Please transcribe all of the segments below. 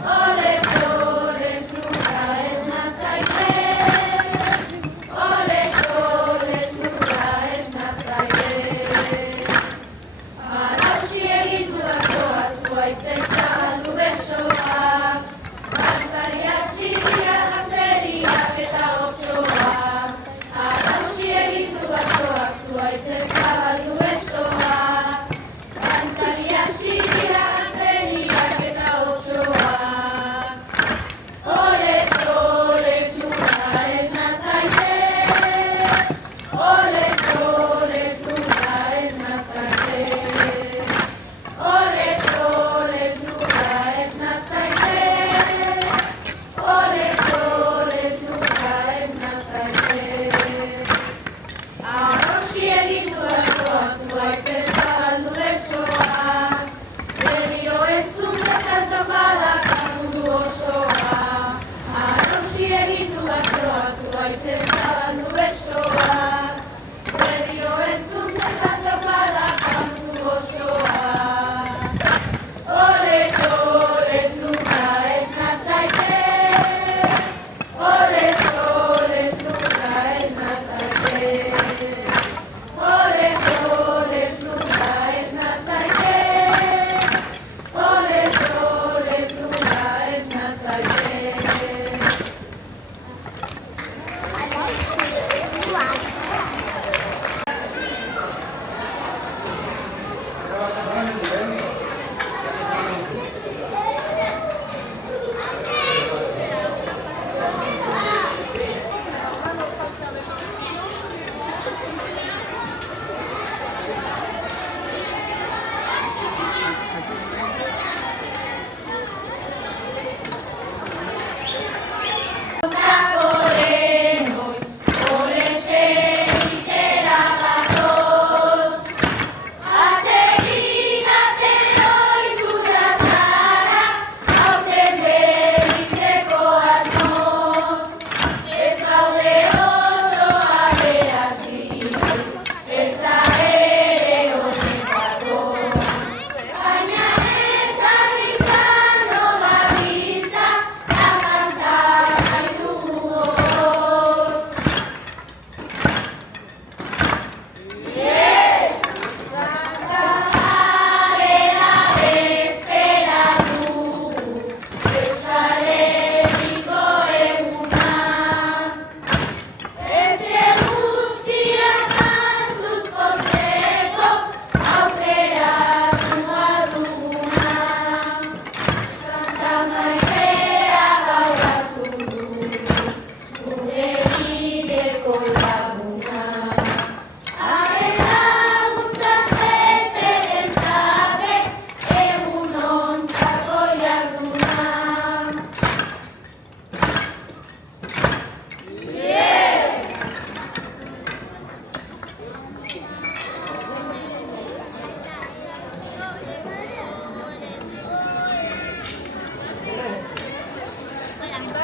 Ole,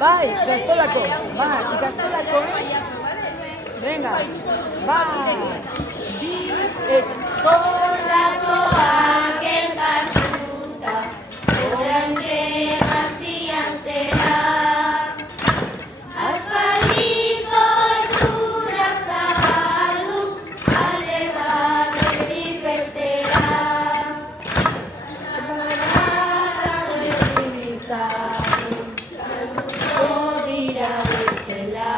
Bai, ikastolako. Bai, ikastolako. Venga. Bai. Bi Eskolatuak elkartuta, oraintxe hazian zera. Aspaldiko ohitura zabalduz, alde batetik bestera. Zabalak egin ditzagun, galduko dira bezala.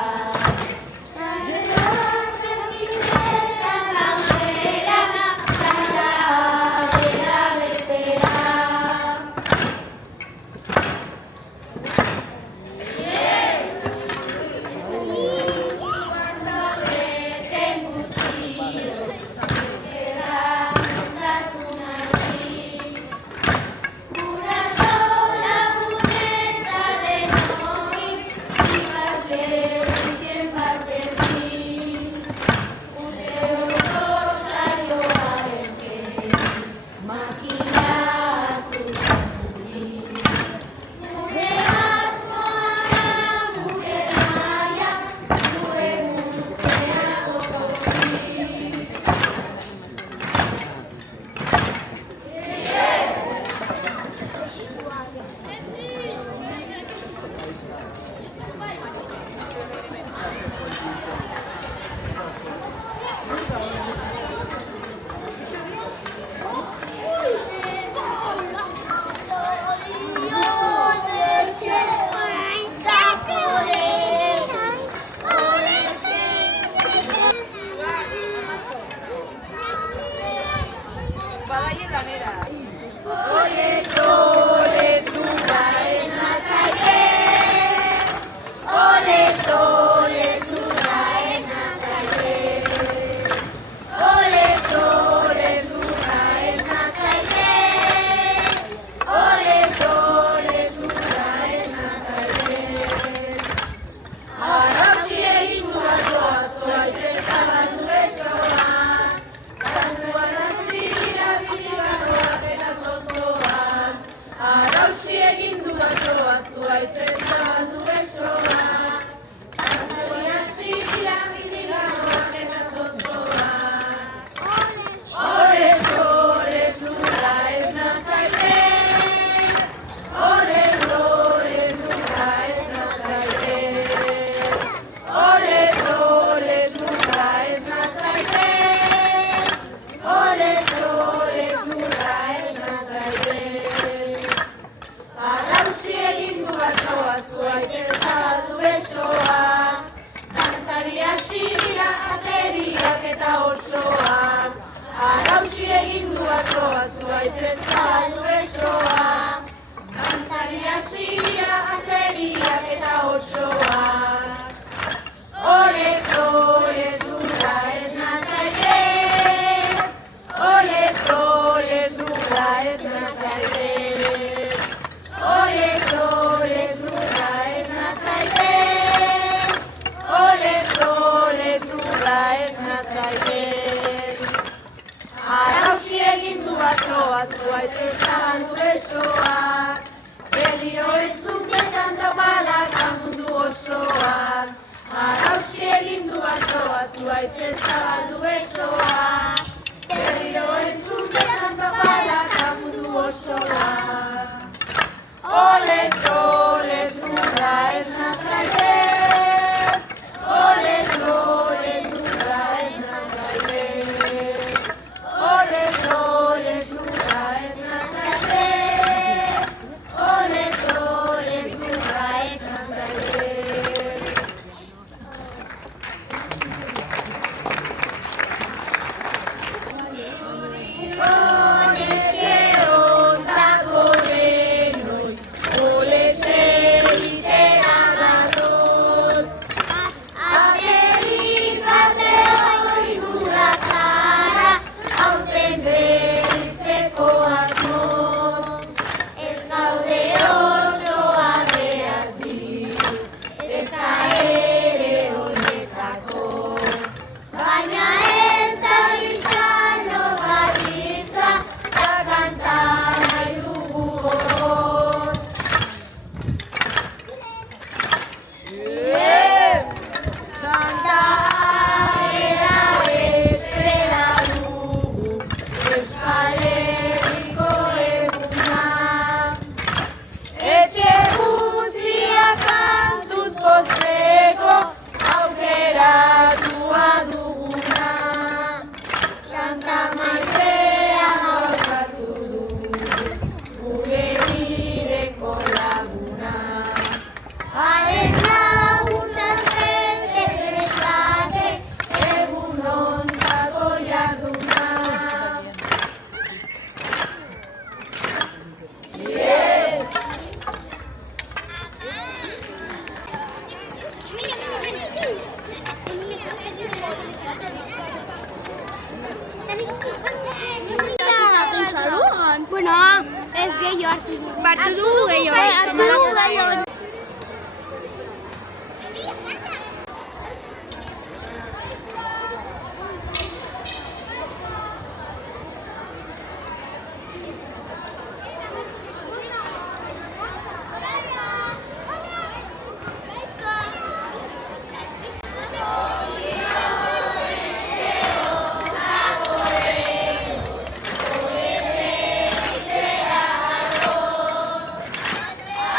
Hartu dugu gehiago.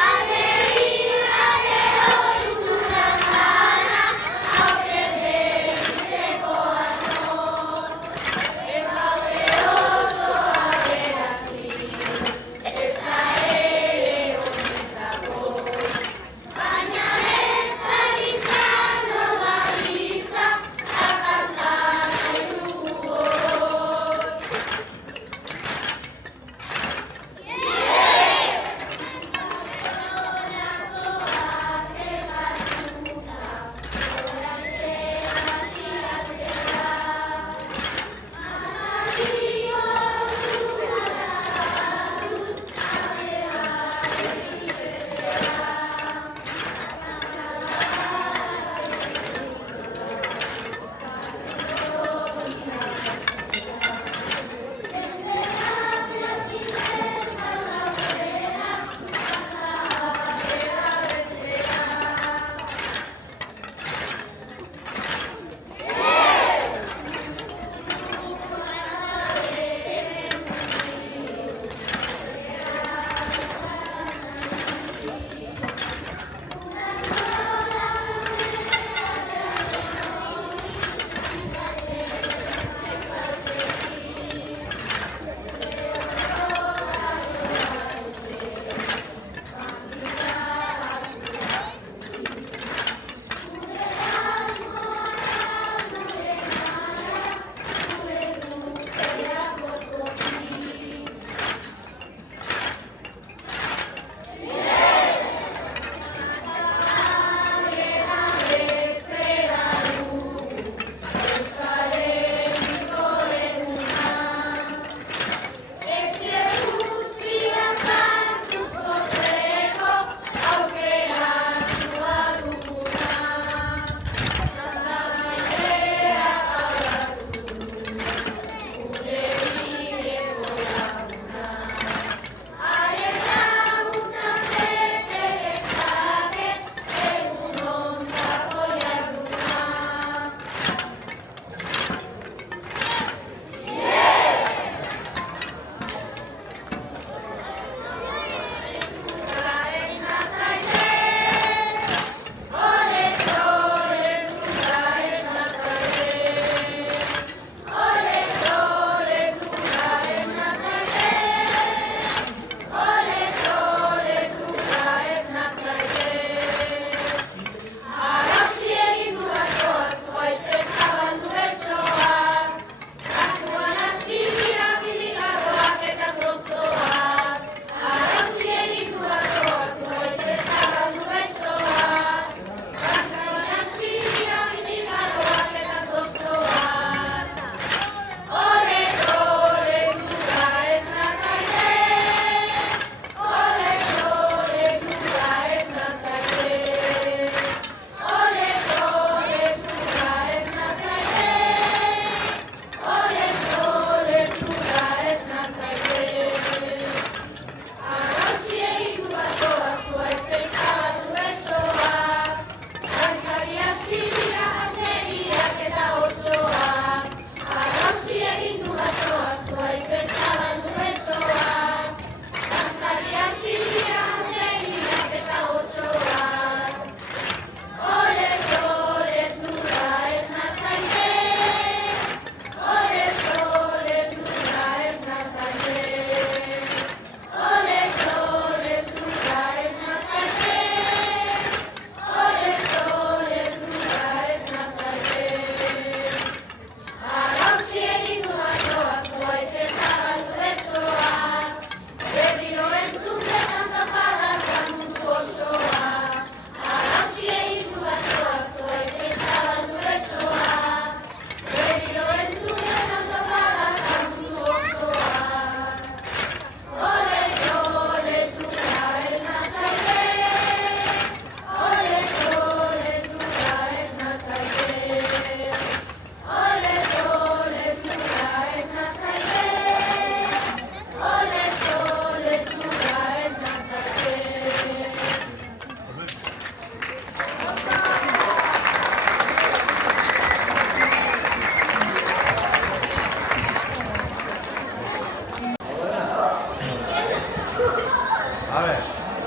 Aderri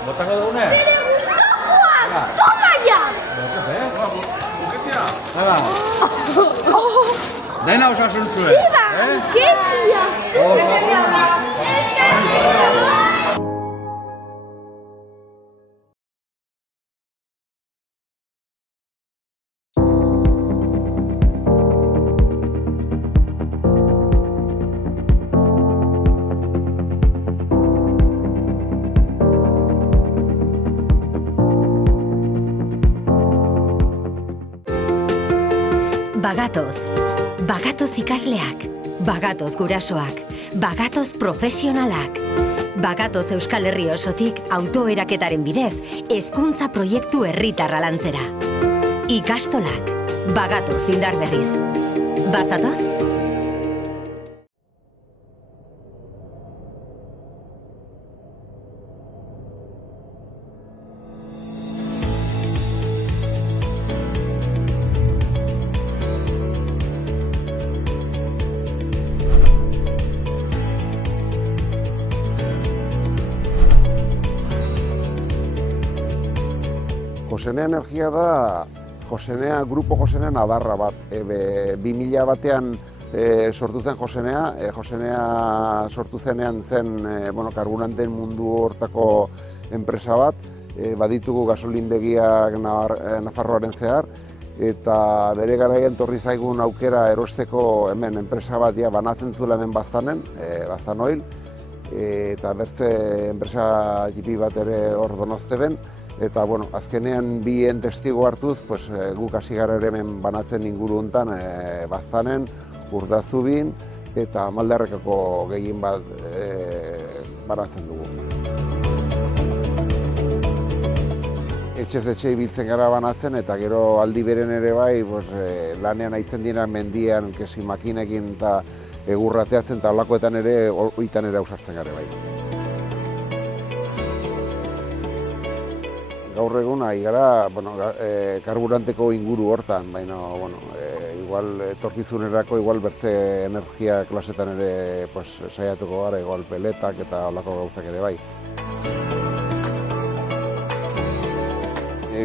Botako dugune? Toma ya! Hala. Dena osasuntzue. ¿Qué día? Bagatoz. Bagatoz ikasleak. Bagatoz gurasoak. Bagatoz profesionalak. Bagatoz Euskal Herri osotik autoeraketaren bidez hezkuntza proiektu herritarra lantzera. Ikastolak. Bagatoz indar berriz. Bazatoz? Josenea Energia da Grupo Josenean adarra bat. 2000 batean sortu zen Josenea. Josenea sortu zenean zen karburanteen mundu hortako enpresa bat. Baditugu gasolindegiak Nafarroaren zehar. Eta bere garaian torri zaigun aukera erosteko hemen enpresa bat banatzen zuela hemen Baztanen, Baztan Oil. Eta bertze enpresa jipi bat ere hor Donosteben. Eta, azkenean bien testigo hartuz, guk hasi gara ere hemen banatzen inguru honetan Baztanen, Urdazubin eta Maldarrekako gehien bat banatzen dugu. Etxez etxe ibiltzen gara banatzen eta gero aldi beren ere bai lanean aitzen dira mendian kesi makinekin eta egurrateatzen eta holakoetan ere oitan ere ausartzen gara bai. Gaur egun ari gara karburanteko inguru hortan, baina igual etorkizunerako bertze energia klasetan ere saiatuko gara, igual peletak eta holako gauzak ere bai.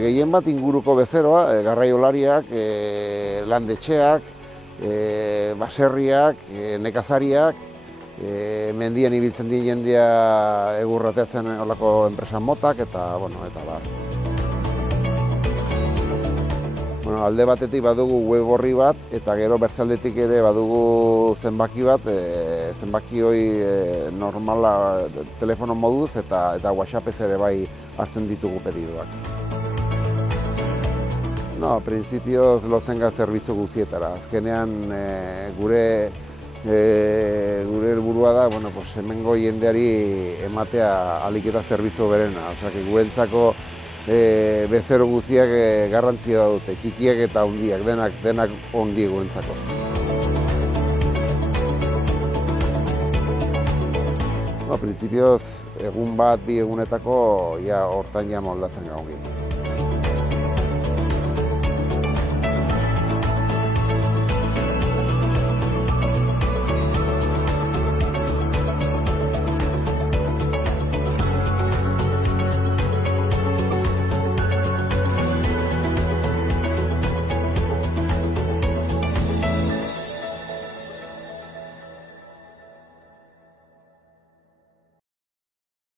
Gehien bat inguruko bezeroa, garraiolariak, landetxeak, baserriak, nekazariak, mendian ibiltzen dien jendea egurrateatzen olako enpresa motak eta bar. Alde batetik badugu web horri bat eta gero bertzaldetik ere badugu zenbaki bat, zenbaki hori normala telefono moduz eta WhatsAppez ere bai hartzen ditugu pedidoak. Prinsipioz lozenga zerbitzu guztietara. Azkenean gure helburua da, hemengo jendeari ematea ahalik eta zerbitzu berena. Guentzako bezero guztiak garrantzia dute, txikiak eta handiak, denak ondi guentzako. Prinsipioz, egun bat, bi egunetako hortan moldatzen gaugi.